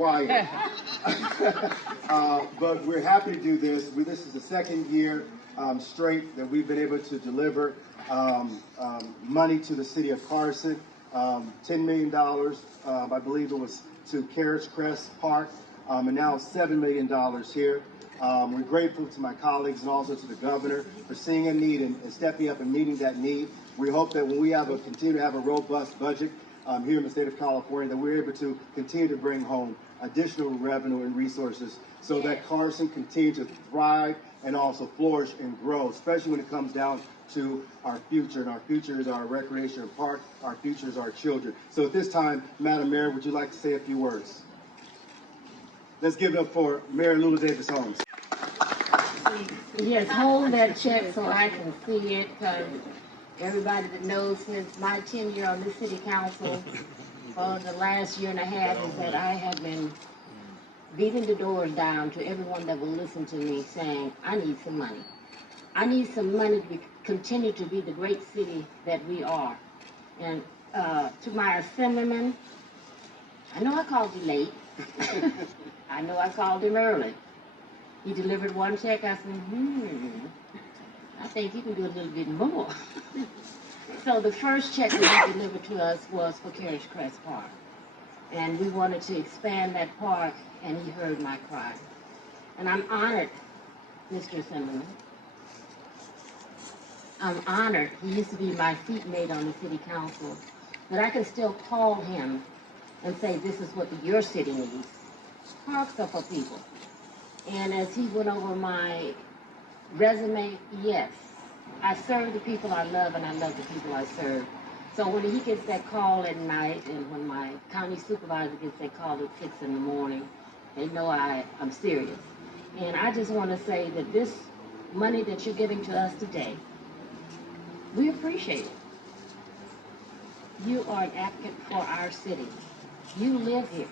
quiet. But we're happy to do this. This is the second year straight that we've been able to deliver money to the City of Carson. $10 million, I believe it was to Carriage Crest Park, and now $7 million here. We're grateful to my colleagues and also to the governor for seeing a need and stepping up and meeting that need. We hope that when we continue to have a robust budget here in the state of California, that we're able to continue to bring home additional revenue and resources so that Carson continue to thrive and also flourish and grow, especially when it comes down to our future. And our future is our recreation park. Our future is our children. So at this time, Madam Mayor, would you like to say a few words? Let's give it up for Mayor Lula Davis-Holmes. Yes, hold that check so I can see it, because everybody that knows since my tenure on this city council for the last year and a half is that I have been beating the doors down to everyone that will listen to me saying, I need some money. I need some money to continue to be the great city that we are. And to my assemblyman, I know I called you late. I know I called him early. He delivered one check. I said, I think you can do a little bit more. So the first check that he delivered to us was for Carriage Crest Park. And we wanted to expand that park, and he heard my cry. And I'm honored, Mr. Assemblyman. I'm honored. He used to be my seatmate on the city council. But I can still call him and say, this is what your city needs. Parks are for people. And as he went over my resume, yes, I serve the people I love, and I love the people I serve. So when he gets that call at night, and when my county supervisor gets that call at 6 in the morning, they know I'm serious. And I just want to say that this money that you're giving to us today, we appreciate it. You are an advocate for our city. You live here.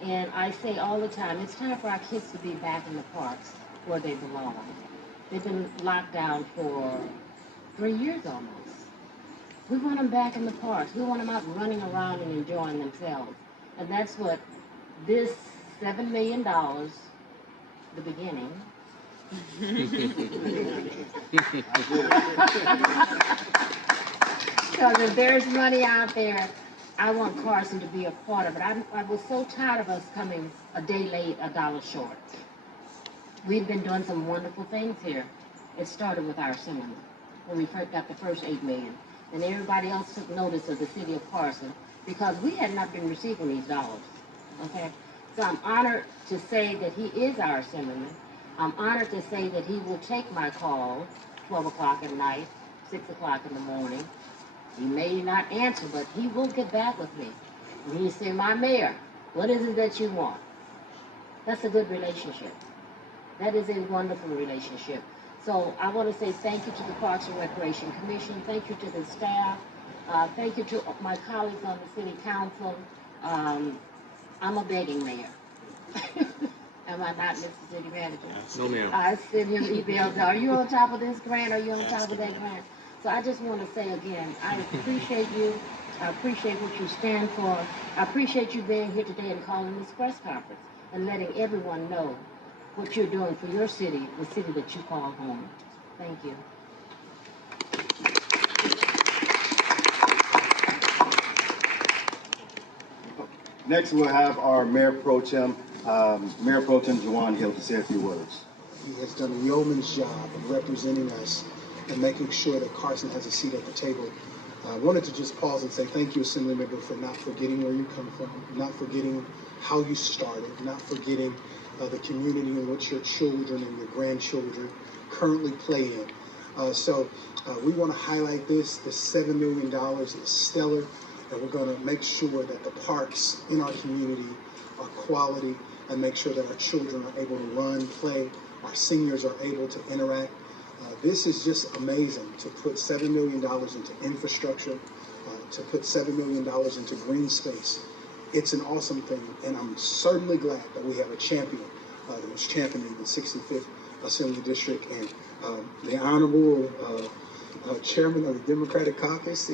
And I say all the time, it's time for our kids to be back in the parks where they belong. They've been locked down for 3 years almost. We want them back in the parks. We want them out running around and enjoying themselves. And that's what this $7 million, the beginning, because if there's money out there, I want Carson to be a part of it. I was so tired of us coming a day late, $1 short. We've been doing some wonderful things here. It started with our assemblyman when we first got the first $8 million. And everybody else took notice of the city of Carson because we had not been receiving these dollars. Okay? So I'm honored to say that he is our assemblyman. I'm honored to say that he will take my call 12 o'clock at night, 6 o'clock in the morning. He may not answer, but he will get back with me. And he'll say, my mayor, what is it that you want? That's a good relationship. That is a wonderful relationship. So I want to say thank you to the Parks and Recreation Commission. Thank you to the staff. Thank you to my colleagues on the city council. I'm a begging mayor. Am I not, Mr. City Manager? No, ma'am. I send him emails. Are you on top of this grant? Are you on top of that grant? So I just want to say again, I appreciate you. I appreciate what you stand for. I appreciate you being here today and calling this press conference and letting everyone know what you're doing for your city, the city that you call home. Thank you. Next, we'll have our Mayor Pro Tem Jawane Hill to say a few words. He has done a yeoman's job of representing us and making sure that Carson has a seat at the table. I wanted to just pause and say thank you, Assemblymember, for not forgetting where you come from, not forgetting how you started, not forgetting the community in which your children and your grandchildren currently play in. So we want to highlight this. The $7 million is stellar, and we're going to make sure that the parks in our community are quality and make sure that our children are able to run, play, our seniors are able to interact. This is just amazing to put $7 million into infrastructure, to put $7 million into green space. It's an awesome thing, and I'm certainly glad that we have a champion that was championing the 65th Assembly District, and the Honorable chairman of the Democratic Caucus.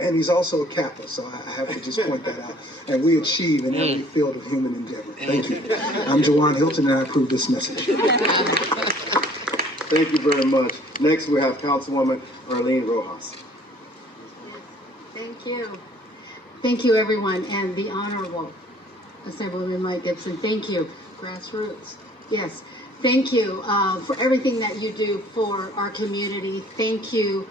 And he's also a Kappa, so I have to just point that out. And we achieve in every field of human endeavor. Thank you. I'm Jawane Hilton, and I approve this message. Thank you very much. Next, we have Councilwoman Arleen Rojas. Thank you. Thank you, everyone, and the Honorable Assemblyman Mike Gipson. Thank you. Grassroots. Yes. Thank you for everything that you do for our community. Thank you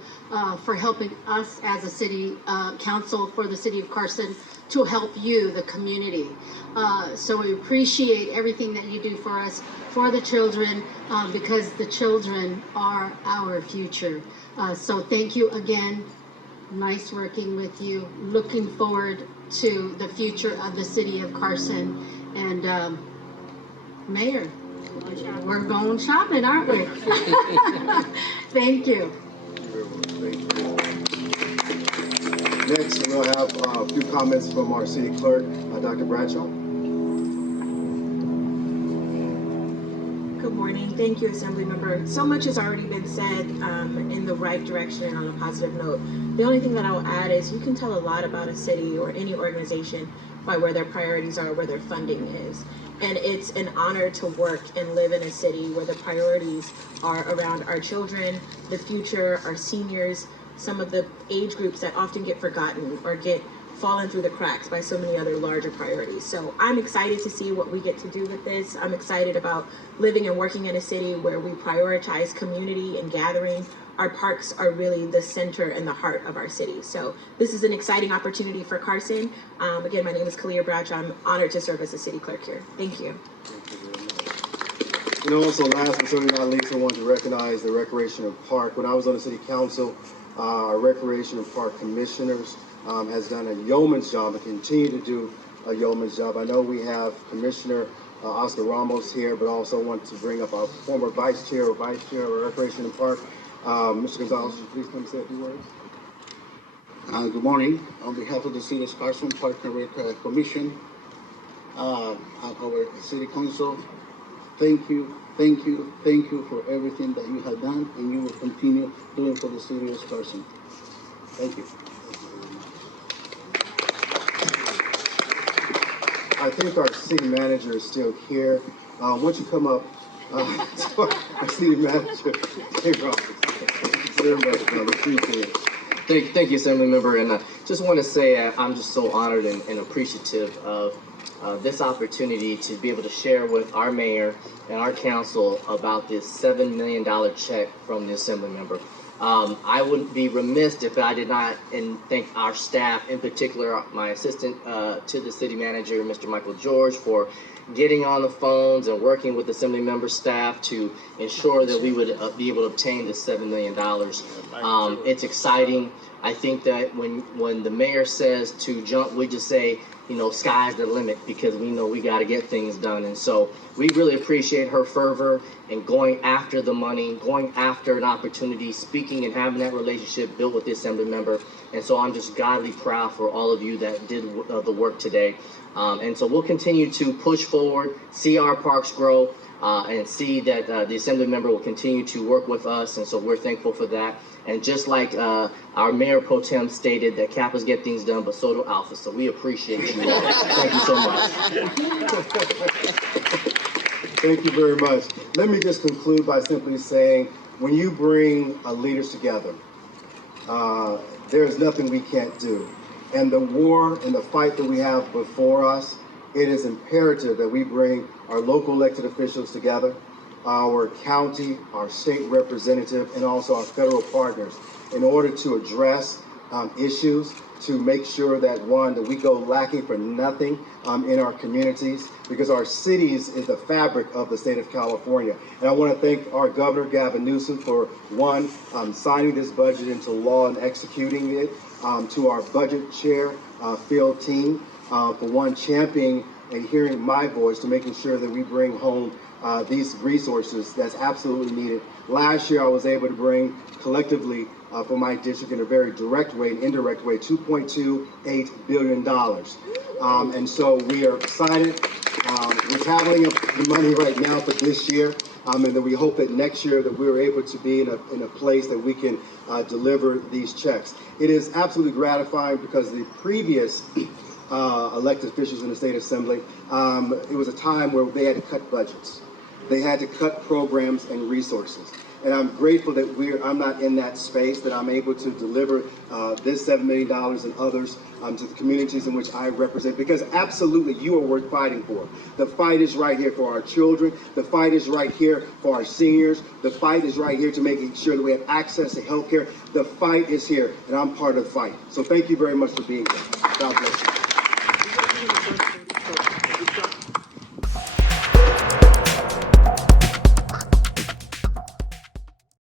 for helping us as a city council for the City of Carson to help you, the community. So we appreciate everything that you do for us, for the children, because the children are our future. So thank you again. Nice working with you. Looking forward to the future of the City of Carson. And Mayor, we're going shopping, aren't we? Thank you. Next, we'll have a few comments from our city clerk, Dr. Bradshaw. Good morning. Thank you, Assemblymember. So much has already been said in the right direction and on a positive note. The only thing that I will add is you can tell a lot about a city or any organization by where their priorities are, where their funding is. And it's an honor to work and live in a city where the priorities are around our children, the future, our seniors, some of the age groups that often get forgotten or get fallen through the cracks by so many other larger priorities. So I'm excited to see what we get to do with this. I'm excited about living and working in a city where we prioritize community and gathering. Our parks are really the center and the heart of our city. So this is an exciting opportunity for Carson. Again, my name is Khaleah Bradshaw. I'm honored to serve as the city clerk here. Thank you. And also, last but certainly not least, I want to recognize the Recreational Park. When I was on the city council, our Recreational Park commissioners has done a yeoman's job and continue to do a yeoman's job. I know we have Commissioner Oscar Ramos here, but also want to bring up our former vice chair of Recreational Park, Mr. Gonzalez. Would you please come say a few words? Good morning. On behalf of the City of Carson Park and Rec Commission, our City Council, thank you for everything that you have done and you will continue doing for the City of Carson. Thank you. I think our city manager is still here. Why don't you come up? Our city manager, hey, Rojas. Thank you very much, brother. Appreciate it. Thank you, Assemblymember, and just want to say I'm just so honored and appreciative of this opportunity to be able to share with our mayor and our council about this $7 million check from the Assemblymember. I wouldn't be remiss if I did not thank our staff, in particular my assistant to the city manager, Mr. Michael George, for getting on the phones and working with Assemblymember staff to ensure that we would be able to obtain the $7 million. It's exciting. I think that when the mayor says to jump, we just say, you know, sky's the limit, because we know we got to get things done. And so we really appreciate her fervor and going after the money, going after an opportunity, speaking and having that relationship built with the Assembly member. And so I'm just godly proud for all of you that did the work today. And so we'll continue to push forward, see our parks grow, and see that the Assembly member will continue to work with us. And so we're thankful for that. And just like our Mayor Pro Tem stated, that Kappas get things done, but so do Alphas. So we appreciate you all. Thank you so much. Thank you very much. Let me just conclude by simply saying, when you bring leaders together, there is nothing we can't do. And the war and the fight that we have before us, it is imperative that we bring our local elected officials together, our county, our state representative, and also our federal partners in order to address issues, to make sure that, one, that we go lacking for nothing in our communities, because our cities is the fabric of the state of California. And I want to thank our Governor, Gavin Newsom, for, one, signing this budget into law and executing it, to our budget chair, Phil Team, for one, championing and hearing my voice to making sure that we bring home these resources that's absolutely needed. Last year, I was able to bring collectively for my district in a very direct way and indirect way, $2.28 billion. And so we are excited. We're tallying up the money right now for this year, and then we hope that next year that we're able to be in a place that we can deliver these checks. It is absolutely gratifying because the previous elected officials in the state assembly, it was a time where they had to cut budgets. They had to cut programs and resources. And I'm grateful that I'm not in that space, that I'm able to deliver this $7 million and others to the communities in which I represent, because absolutely you are worth fighting for. The fight is right here for our children. The fight is right here for our seniors. The fight is right here to making sure that we have access to health care. The fight is here, and I'm part of the fight. So thank you very much for being here. God bless you.